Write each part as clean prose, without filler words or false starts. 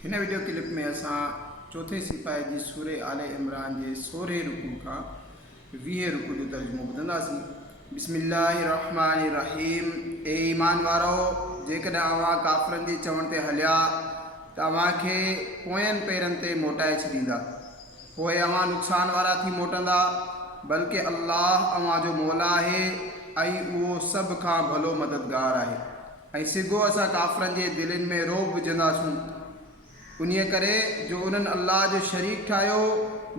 इन video clip में असां चौथे सिपाही जी सूरे आले इमरान के 16 रुकू का 20 रुकू जो तर्जुमो ॿुधंदासीं। बिस्मिल्लाहिर्रहमानिर्रहीम। ए ईमान वारो, जेकॾहिं अवां काफ़िरनि जी चवण ते हलिया त अव्हांखे पोयनि पेरनि ते मोटाए छॾींदा, पोइ अवां नुक़सान वारा थी मोटंदा, बल्कि अल्लाह अवांजो मौला आहे ऐं उहो सभ खां भलो मददगार आहे। ऐं सिगो असां काफ़िरनि जे दिलनि में रोब विझंदासूं, उन्हीअ करे जो उन्हनि अल्लाह जो शरीक ठाहियो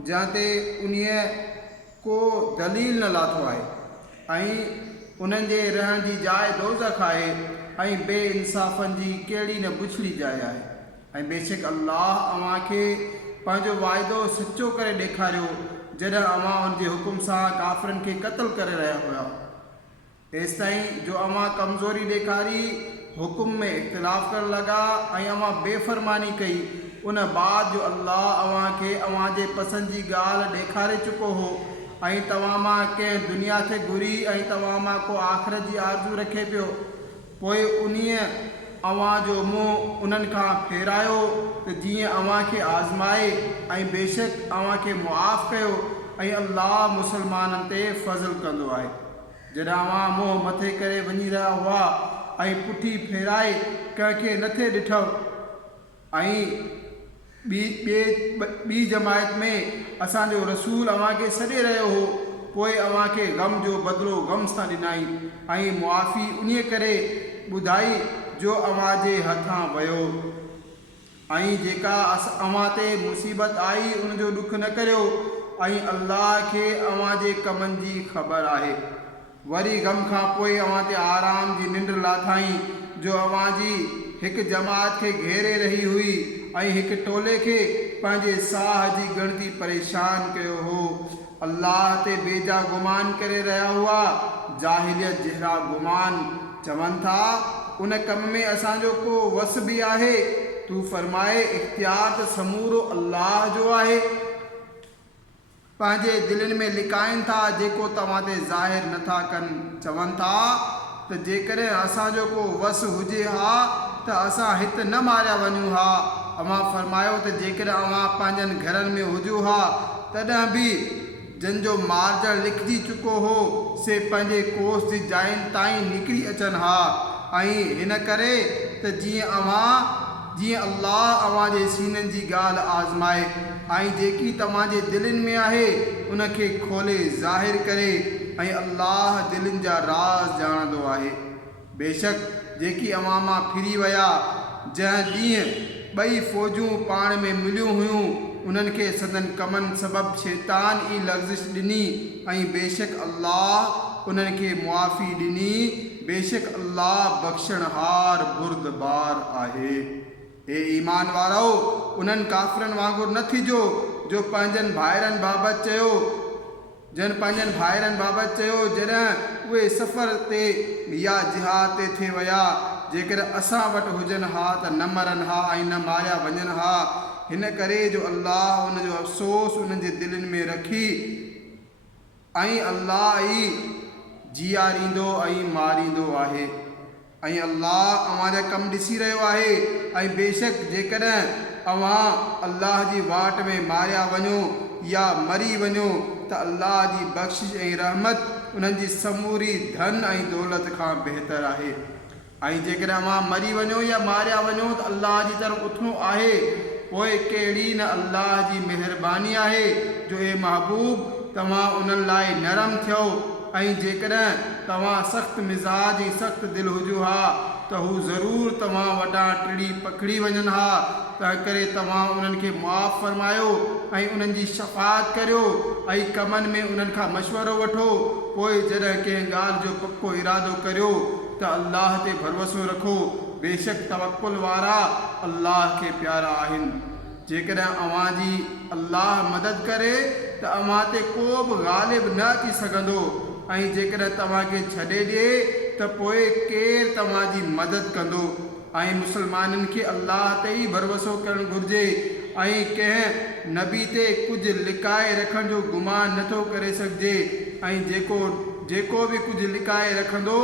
जंहिं ते उन्हीअ को दलील न लाथो आहे ऐं उन्हनि जे रहण जी जाइ दोज़ख आहे ऐं बेइंसाफ़नि जी कहिड़ी न बुछड़ी जाइ आहे। ऐं बेशक अल्लाह अव्हांखे पंहिंजो वाइदो सचो करे ॾेखारियो जॾहिं अव्हां उनजे हुकुम सां काफ़िरनि खे क़त्ल करे रहिया हुआ। तेसि ताईं जो अव्हां कमज़ोरी ॾेखारी, हुकुम में इख़्तिलाफ़ करण लॻा ऐं अव्हां बेफ़रमानी कई, उन बाद जो अल्लाह अव्हांखे अव्हांजे पसंदि जी ॻाल्हि ॾेखारे चुको हो ऐं तव्हां मां कंहिं दुनिया खे घुरी ऐं तव्हां मां को आख़िरत जी आरज़ू रखे पियो, पोइ उन्हीअ अव्हांजो मुंहुं उन्हनि खां फेरायो त जीअं अव्हांखे आज़माए ऐं बेशक अव्हांखे मुआफ़ कयो ऐं अल्लाह मुसलमाननि ते फ़ज़ल कंदो आहे। जॾहिं अव्हां मुंहुं मथे करे वञी रहिया हुआ ऐं पुठी फेराए कंहिंखे नथे ॾिठव ऐं ॿी जमायत में असांजो रसूल अव्हांखे सॾे रहियो हो, पोइ अव्हांखे ग़म जो बदिलो ग़म सां ॾिनई ऐं मुआफ़ी उन्हीअ करे ॿुधाई जो अव्हांजे हथां वियो। ऐं जेका अव्हां ते मुसीबत आई उनजो ॾुख न करियो ऐं अल्लाह खे अव्हांजे कमनि जी ख़बर आहे। वरी ग़म खां पोइ अव्हां ते आराम जी निंड लाथाई जो अव्हांजी हिकु जमात खे घेरे रही हुई ऐं हिकु टोले खे पंहिंजे साह जी ॻणती परेशान कयो हो। अल्लाह ते बेजा गुमान करे रहिया हुआ, जाहिलियत जहिड़ा गुमान, चवनि था उन कम में असांजो को वस बि आहे। तू फरमाए इख्तियार त समूरो अल्लाह जो आहे। पंहिंजे दिलनि में लिकाइनि था जेको तव्हां ते ज़ाहिर नथा कनि, चवनि था त जेकॾहिं असांजो को वस हुजे हा त असां हिते न मारिया वञूं हा। अव्हां फरमायो त जेकॾहिं अव्हां पंहिंजनि घरनि में हुजो हा तॾहिं बि जंहिंजो मारजण लिखजी चुको हो से पंहिंजे कोस जी जायुनि ताईं निकिरी अचनि हा। ऐं हिन करे त जीअं अल्लाह अव्हांजे सीननि जी ॻाल्हि आज़माए ऐं जेकी तव्हांजे दिलनि में आहे उनखे खोले ज़ाहिर करे, ऐं अल्लाह दिलनि जा राज़ ॼाणंदो आहे। बेशक जेकी अव्हां मां फिरी विया, जंहिं ॾींहुं ॿई फ़ौजूं पाण में मिलियूं हुयूं, उन्हनि खे सदन कमनि सबबि शैतान ई लग़्ज़िश ॾिनी ऐं बेशक अल्लाह उन्हनि खे मुआफ़ी ॾिनी। बेशक अल्लाह बख़्शणहार बुरदबार आहे। हे ईमान वारो, उन्हनि काफ़िरनि वांगुरु न थिजो जो पंहिंजनि भाइरनि बाबति चयो जॾहिं उहे सफ़र ते या जिहाद ते थिए विया, जेकर असां वटि हुजनि हा त न मरनि हा ऐं न मारिया वञनि हा। हिन करे जो अल्लाह उनजो अफ़सोस उन्हनि जे दिलनि में रखी ऐं अल्लाह ई जीआरींदो ऐं मारींदो आहे ऐं अल्लाह अव्हांजा कम ॾिसी रहियो आहे। ऐं बेशक जेकॾहिं अव्हां अल्लाह जी वाट में मारिया वञो या मरी वञो त अल्लाह जी बख़्शिश ऐं रहमत उन्हनि जी समूरी धन ऐं दौलत खां बहितर आहे। ऐं जेकॾहिं अव्हां मरी वञो या मारिया वञो त अल्लाह जी तरफ़ उथिणो आहे, पोइ कहिड़ी न अल्लाह जी महिरबानी आहे जो हे महबूब तव्हां उन्हनि लाइ नरम थियो। ऐं जेकॾहिं तव्हां सख़्तु मिज़ाज ऐं सख़्तु दिलि हुजो हा त हू ज़रूरु तव्हां वटां टिड़ी पकड़ी वञनि हा, तंहिं करे तव्हां उन्हनि खे मुआफ़ फरमायो ऐं उन्हनि जी शफ़ाअत करियो ऐं कमनि में उन्हनि खां मशवरो वठो। पोइ जॾहिं कंहिं ॻाल्हि जो पको इरादो करियो त अल्लाह ते भरोसो रखो, बेशक तवक्कुल वारा अल्लाह खे प्यारा आहिनि। जेकॾहिं अव्हांजी अल्लाह मदद करे त अव्हां ते को बि ग़ालिब न अची सघंदो, ऐं जेकॾहिं तव्हांखे छॾे ॾिए त पोइ केरु तव्हांजी मदद कंदो। ऐं मुसलमाननि खे अल्लाह ते ई भरोसो करणु घुरिजे ऐं कंहिं नबी ते कुझु लिकाए रखण जो गुमान नथो करे सघिजे। ऐं जेको बि कुझु लिकाए रखंदो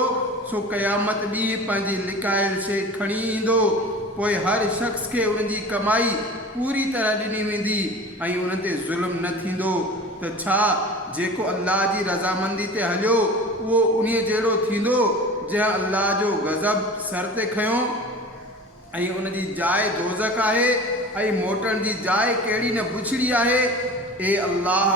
सो क़यामत ॾींहुं पंहिंजी लिकायल शइ खणी ईंदो पोइ हर शख़्स खे उन जी कमाई पूरी तरह ॾिनी वेंदी ऐं उन ते ज़ुल्म न थींदो। त छा जेको अल्लाह जी रज़ामंदी ते हलियो उहो उन जहिड़ो थींदो जंहिं अल्लाह जो गज़ब सर ते खयों ऐं उन जी जाइ दोज़ख आहे ऐं मोटण जी जाइ कहिड़ी न बुछड़ी आहे। उहे अल्लाह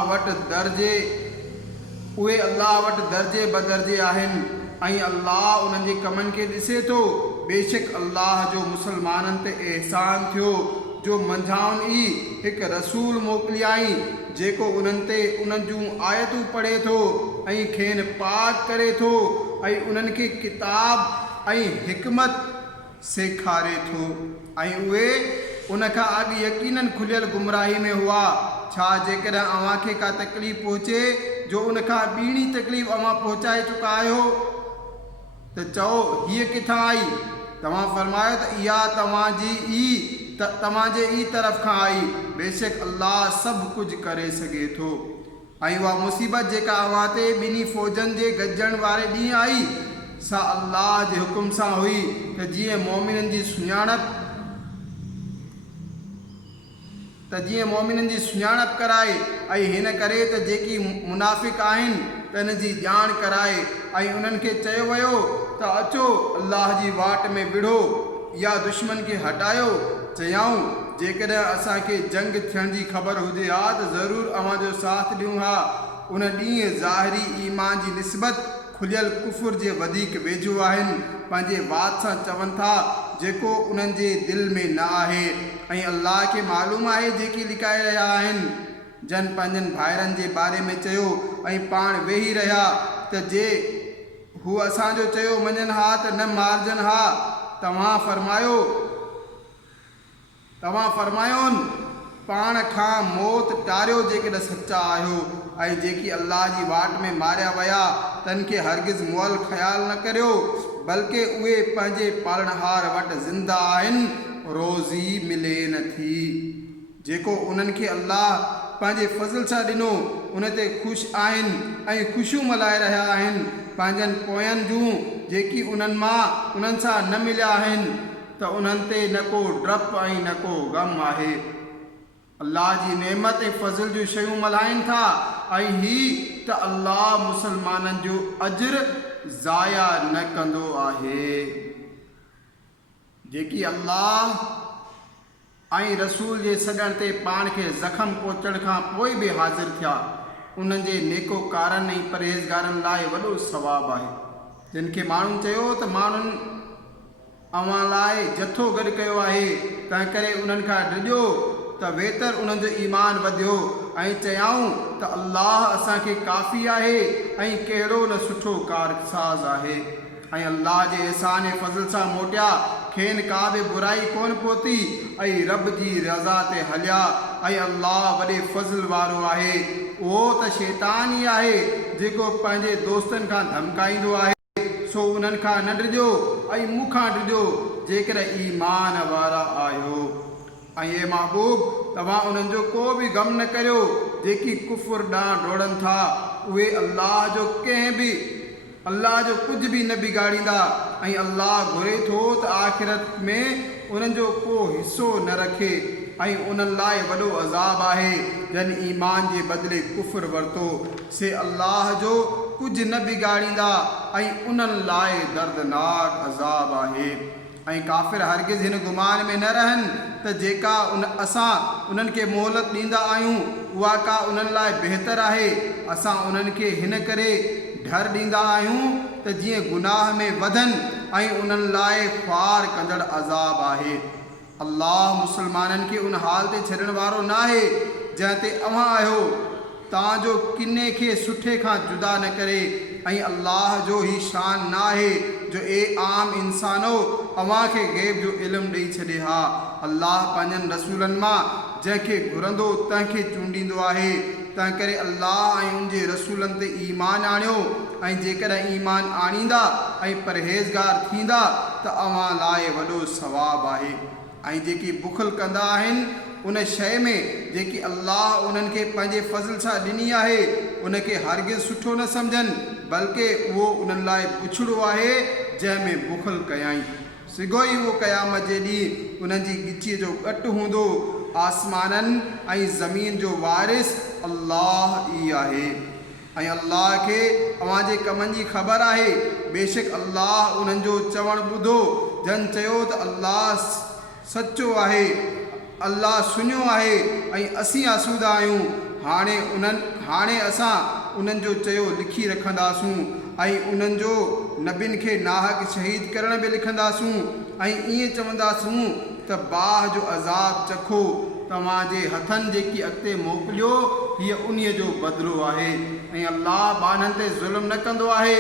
वटि दर्जे बदर्जे आहिनि ऐं अल्लाह उन्हनि जे कमनि खे ॾिसे थो। बेशक अल्लाह जो मुसलमाननि ते एहसान थियो जो मंझाउनि ई हिकु रसूल मोकिलियाई जेको उन्हनि ते उन्हनि जूं आयतूं पढ़े थो ऐं खेनि पाक करे थो ऐं उन्हनि खे किताब ऐं हिकमत सेखारे थो ऐं उहे उन खां अॻु यकीनन खुलियल गुमराही में हुआ। छा जेकॾहिं अव्हां खे का तकलीफ़ पहुचे जो उन खां ॿीणी तकलीफ़ अव्हां पहुचाए चुका आहियो त चओ हीअ किथां आई? तव्हां फरमायो त इहा तव्हांजे ई तरफ़ खां आई। बेशक अल्लाह सभु कुझु करे सघे थो। ऐं उहा मुसीबत जेका अव्हां ते ॿिन्ही फ़ौजनि जे गॾिजण वारे ॾींहुं आई सा अल्लाह जे हुकुम सां हुई त जीअं मोमिननि जी सुञाणप कराए ऐं हिन करे त जेकी मुनाफ़िक़ आहिनि त हिन जी ॼाण कराए ऐं उन्हनि खे चयो वियो त अचो अल्लाह जी वाट में विढ़ो या दुश्मन खे हटायो। चयाऊं जेकॾहिं असांखे जंग थियण जी ख़बर हुजे हा त ज़रूरु अव्हांजो साथ ॾियूं हा। उन ॾींहुं ज़ाहिरी ईमान जी निस्बत खुलियल कुफुर जे वधीक वेझो आहिनि। पंहिंजे वात सां चवनि था जेको उन्हनि जे दिलि में न आहे ऐं अल्लाह खे मालूम आहे जेकी लिकाए रहिया आहिनि। जन पंहिंजनि भाइरनि जे बारे में चयो ऐं पाण वेही रहिया त जे हू असांजो चयो मञनि हा त न मारजनि हा। तव्हां फरमायोनि पाण खां मौत टारियो जेकॾहिं सचा आहियो ऐं जेकी अल्लाह जी वाट में मारिया विया तन खे हरगिज़ मुअल ख़्यालु न करियो बल्कि उहे पंहिंजे पालनहार वटि ज़िंदा आहिनि रोज़ी मिले नथी। जेको उन्हनि खे अल्लाह पंहिंजे फज़ल सां ॾिनो उन ते ख़ुशि आहिनि ऐं ख़ुशियूं मल्हाए रहिया आहिनि। पंहिंजनि पोयनि जूं जेकी उन्हनि सां न मिलिया आहिनि त उन्हनि ते न को डपु ऐं न को ग़म आहे। अल्लाह जी नेमत ऐं फज़ल जूं शयूं मल्हाइनि था ऐं ही त अल्लाह मुसलमाननि जो अजर ज़ाया न कंदो आहे। जेकी अल्लाह ऐं रसूल जे सॾण ते पाण खे ज़ख़म पहुचण खां पोइ बि हाज़िर थिया उन्हनि जे नेकोकारनि ऐं परहेज़गारनि लाइ वॾो सवाबु आहे। जिन खे माण्हुनि चयो त माण्हुनि अव्हां लाइ जथो गॾु कयो आहे तंहिं करे उन्हनि खां डिॼो त वेतर उन्हनि जो ईमान वधियो ऐं चयाऊं त अल्लाह असांखे काफ़ी आहे ऐं कहिड़ो न सुठो कारसाज़ आहे। ऐं अल्लाह जे एहसान ऐं फज़ल सां मोटिया खेनि का बि बुराई कोन पहुती ऐं रब जी रज़ा ते हलिया ऐं अल्लाह वॾे फज़ल वारो आहे। उहो त शैतान ई आहे जेको पंहिंजे दोस्तनि खां धमकाईंदो आहे। सो उन्हनि खां न डिॼो ऐं मूंखां डिॼो जेकॾहिं ईमान वारा आहियो। ऐं ए महबूब तव्हां उन्हनि जो को बि ग़म न करियो जेकी कुफुर ॾांहुं डोड़नि था। उहे अल्लाह जो कुझु बि न बिगाड़ींदा ऐं अल्लाह घुरे थो त आख़िरत में उन्हनि जो को हिसो न रखे ऐं उन्हनि लाइ वॾो अज़ाब आहे। जन ईमान जे बदिले कुफुर वरितो से अल्लाह जो कुझु न बिगाड़ींदा ऐं उन्हनि लाइ दर्दनाक अज़ाब आहे। ऐं काफ़िर हरगिज़ हिन गुमान में न रहनि त जेका असां उन्हनि खे मोहलत ॾींदा आहियूं उहा का उन्हनि लाइ बहितर आहे। असां उन्हनि खे हिन करे डर ॾींदा आहियूं त जीअं गुनाह में वधनि ऐं उन्हनि लाइ ख़्वार कंदड़ अज़ाब आहे। अल्लाह मुसलमाननि खे उन हाल ते छॾण वारो न आहे जंहिं ते अव्हां आहियो तव्हांजो किने खे सुठे खां जुदा न करे ऐं अल्लाह जो ही शान न आहे जो ए आम इंसानो अव्हां खे ग़ैब जो इल्मु ॾेई छॾे हा। अल्लाह पंहिंजनि रसूलनि मां जंहिंखे घुरंदो तंहिंखे चूंडींदो आहे। तंहिं करे अल्लाह ऐं उनजे रसूलनि ते ईमान आणियो ऐं जेकॾहिं ईमान आणींदा ऐं परहेज़गार थींदा त अव्हां लाइ वॾो सवाबु आहे। ऐं जेकी बुख़ल कंदा आहिनि उन शइ में जेकी अल्लाह उन्हनि खे पंहिंजे फज़ल सां ॾिनी आहे उनखे हरगिज़ सुठो न सम्झनि बल्कि उहो उन्हनि लाइ पुछड़ो आहे जंहिंमें बुख़ल कयाई। सिगो ई उहो क़यामत जे ॾींहुं उन्हनि जी गिचीअ जो ॻटु हूंदो। आसमाननि ऐं ज़मीन जो वारिस अल्लाह ई आहे ऐं अल्लाह खे अव्हां जे कमनि जी ख़बर आहे। बेशक अल्लाह उन्हनि जो चवणु ॿुधो। जन चयो त अल्लाह सचो आहे, अल्लाह सुञो आहे ऐं असीं आसूदा आहियूं। हाणे असां उन्हनि जो चयो लिखी रखंदासूं ऐं उन्हनि जो नबियुनि खे नाहक शहीद करण बि लिखंदासूं ऐं ईअं चवंदासूं त बाह जो अज़ाब चखो, तव्हांजे हथनि जेकी अॻिते मोकिलियो हीअ उन्हीअ जो बदिलो आहे। ऐं अल्लाह बाननि ते ज़ुल्म न कंदो आहे।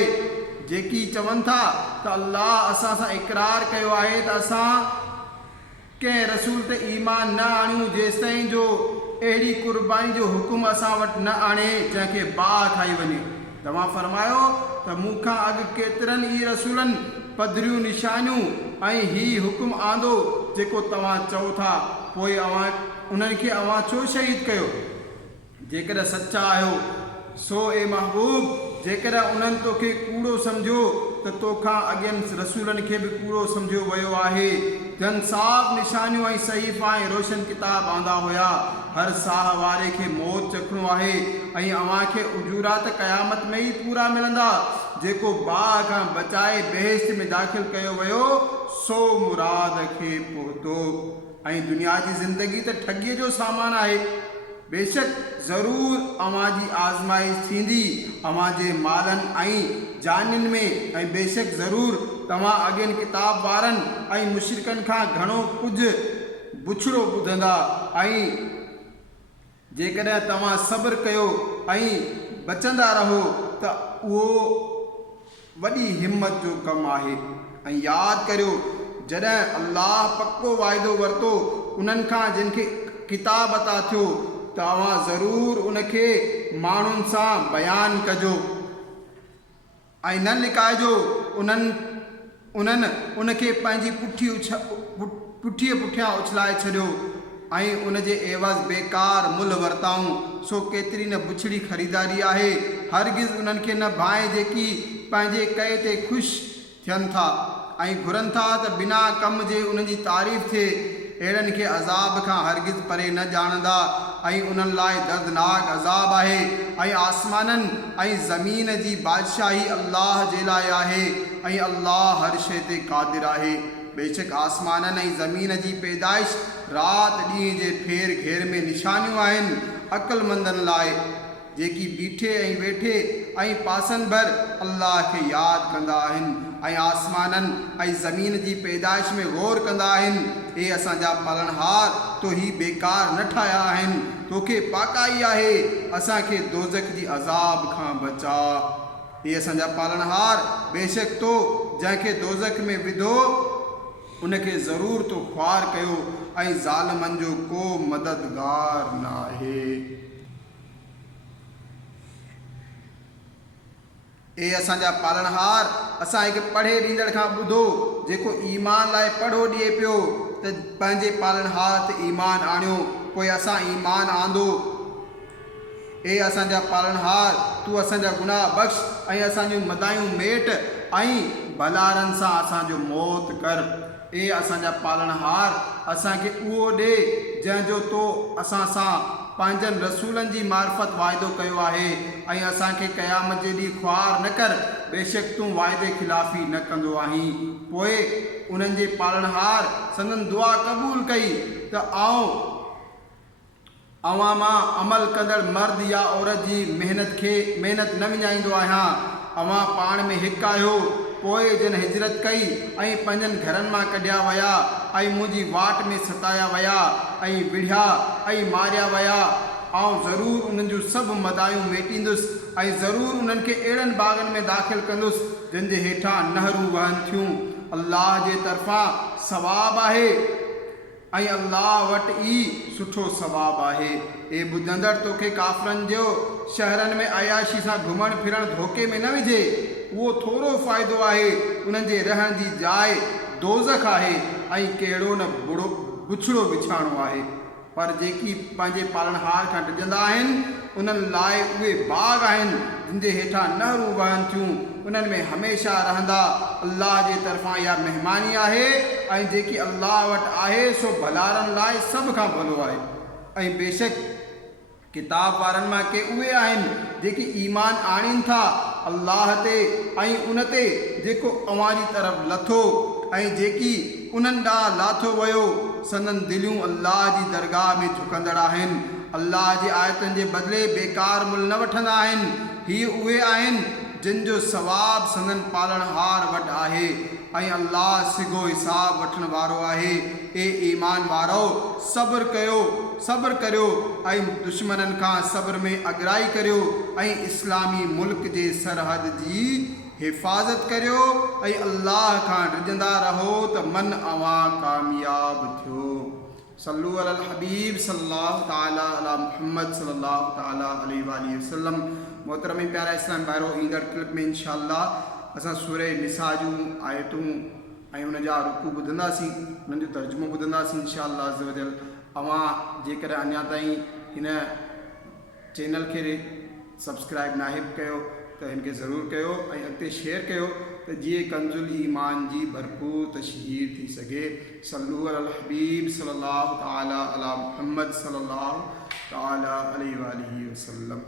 जेकी चवनि था त अल्लाह असां सां इक़रार कयो आहे त असां कंहिं रसूल ते ईमान न आणियूं जेसिताईं जो अहिड़ी क़ुर्बानी जो हुकुम असां वटि न आणे जंहिंखे बाह खाई वञे। तव्हां फरमायो त मूंखां अॻु केतिरनि ई रसूलनि पधरियूं निशानियूं ऐं हीउ हुकुम आंदो जेको तव्हां चओ था, पोइ उन्हनि खे अव्हां छो शहीद कयो? जेकॾहिं सचा आहियो सो ए महबूब, जेकॾहिं उन्हनि तोखे कूड़ो सम्झो त तोखां अॻियनि रसूलनि खे बि कूड़ो सम्झियो वियो आहे। जन साफ़ निशानियूं ऐं सहीफ़ा ऐं रोशन किताब आंदा हुया। हर साह वारे खे मौत चखणो आहे ऐं अव्हांखे उजूरात क़यामत में ई पूरा मिलंदा। जेको बाह खां बचाए बेहिश्त में दाख़िल कयो वियो सो मुराद खे पहुतो। ऐं दुनिया जी ज़िंदगी त ठगीअ जो सामान आहे। बेशक ज़रूर अव्हां जी आज़माइश थींदी अव्हां जे मालनि ऐं जानियुनि में, ऐं बेशक ज़रूर तव्हां अॻियनि किताब वारनि ऐं मुशरिकनि खां घणो कुझु बुछड़ो ॿुधंदा। ऐं जेकॾहिं तव्हां सब्र कयो ऐं बचंदा रहो त उहो वॾी हिम्मत जो कमु आहे। ऐं यादि करियो जॾहिं अल्लाह पको वाइदो वरितो उन्हनि खां जिन खे किताब अता थियो, तव्हां ज़रूर उनखे माण्हुनि सां बयानु कजो ऐं न लिकाइजो। उन्हनि उनखे पंहिंजी पुठीअ पुठियां उछलाए छॾियो ऐं उन जे एवज़ बेकार मुल वरिताऊं। सो केतिरी न बुछड़ी ख़रीदारी आहे। हरगिज़ उन्हनि खे न भाए जेकी पंहिंजे कए ते ख़ुशि थियनि था ऐं घुरनि था त बिना कम जे उन्हनि जी तारीफ़ थिए। अहिड़नि खे अज़ाब खां हरगिज़ परे न ॼाणंदा ऐं उन्हनि लाइ दर्दनाक अज़ाब आहे। ऐं आसमाननि ऐं ज़मीन जी बादशाही अल्लाह जे लाइ आहे ऐं अल्लाह हर शइ ते क़ादिर आहे। बेशक आसमाननि ऐं ज़मीन जी पैदाइश राति ॾींहं जे फेर घेर में निशानियूं आहिनि अक़लमंदनि लाइ, जेकी बीठे ऐं वेठे ऐं पासनि भर अल्लाह खे यादि कंदा आहिनि ऐं आसमाननि ऐं ज़मीन जी पैदाइश में गौर कंदा आहिनि। हे असांजा पालनहार, तो ही बेकार न ठाहिया आहिनि, तोखे पाकाई आहे, असांखे दोज़ख जी अज़ाब खां बचा। हे असांजा पालनहार, बेशक तो जंहिंखे दोज़ख में विधो उनखे ज़रूर तो ख्वार कयो ऐं ज़ालिमनि जो को मददगार न आहे। ए असांजा पालनहार, असां हिकु पढ़े ॾींदड़ खां ॿुधो जेको ईमान लाइ पढ़ो ॾिए पियो त पंहिंजे पालनहार ते ईमान आणियो, पोइ असां ईमान आंदो। ए असांजा पालनहार, तूं असांजा गुनाह बख़्श ऐं असांजूं मदायूं मेट ऐं भलारनि सां असांजो मौत कर। ए असांजा पालनहार, असांखे उहो ॾे जंहिंजो तो असां सां पंहिंजनि रसूलनि जी मार्फत वाइदो कयो आहे ऐं असांखे क़यामत जे ॾींहुं ख्वार न कर, बेशक तूं वाइदे खिलाफ़ी न कंदो आहीं। पोइ उन्हनि जे पालनहार संदन दुआ क़बूल कई त अवां मां अमल कंदड़ मर्द या औरत जी महिनत न विञाईंदो आहियां। अवां पाण में हिकु आहियो। पोइ जिन हिजरत कई ऐं पंहिंजनि घरनि मां कढिया विया ऐं मुंहिंजी वाट में सताया विया ऐं विढ़िया ऐं मारिया विया, ज़रूरु उन्हनि जूं सभु मदायूं मेटींदुसि ऐं ज़रूरु उन्हनि खे अहिड़नि बाग़नि में दाख़िल कंदुसि जिन जे हेठां नहरूं वहनि थियूं। अल्लाह जे तरफ़ां सवाबु आहे ऐं अल्लाह वटि ई सुठो सवाबु आहे। ए ॿुधंदड़, तोखे काफ़रनि जो शहरनि में अयाशी सां घुमण फिरण धोखे में न विझे। उहो थोरो फ़ाइदो आहे, उन्हनि जे रहण जी जाइ दोज़ख आहे ऐं कहिड़ो न बुछड़ो विछाइणो आहे। पर जेकी पंहिंजे पालनहार खां डिॼंदा आहिनि उन्हनि लाइ उहे बाग़ आहिनि जिन जे हेठां नहरूं वहनि थियूं, उन्हनि में हमेशह रहंदा। अल्लाह जे तरफ़ां इहा महिमानी आहे ऐं जेकी अल्लाह वटि आहे सो भलारनि लाइ सभ खां भलो आहे। ऐं बेशक किताब वारनि मां के उहे आहिनि जेकी ईमान आणीनि था अल्लाह ते ऐं उन ते जेको अव्हां जी तरफ़ लथो ऐं जेकी उन्हनि ॾांहुं लाथो वियो संदनि दिलियूं अल्लाह जी दरगाह में झुकंदड़ आहिनि। अल्लाह जी आयतुनि जे बदिले बेकार मुल न वठंदा आहिनि। हीअ उहे आहिनि जिन जो सवाब संदनि पालनहार वटि आहे ऐं अल्लाह सिगो हिसाब वठण वारो आहे। ए ईमान वारो सब्र करियो ऐं दुश्मननि खां सब्र में अगराई करियो ऐं इस्लामी मुल्क जे सरहद जी हिफ़ाज़त करियो ऐं अल्लाह खां डिॼंदा रहो त मन अवां कामयाब थियो। सल्लू अलल हबीब सल्लल्लाहु ताला अला मुहम्मद सल्लल्लाहु ताला अलैहि वसल्लम। मोहतरम प्यारा इस्लाम भाइरो, ईंदड़ क्लिप में इंशाअल्लाह असां सूरह निसा जूं आयतूं ऐं उन जा रुकू ॿुधंदासीं, उन्हनि जो तर्जुमो ॿुधंदासीं इंशाअल्लाह अज़्ज़ व जल। अवां जेकर अञा ताईं हिन चैनल खे सब्सक्राइब नाहे कयो त हिन खे ज़रूरु कयो ऐं अॻिते शेयर कयो त जीअं कंजुल ईमान जी भरपूर तशहीर थी सघे। सल्लू अलल हबीब सल्लल्लाहु ताला अला मुहम्मद सल्लल्लाहु ताला अलैहि वसल्लम।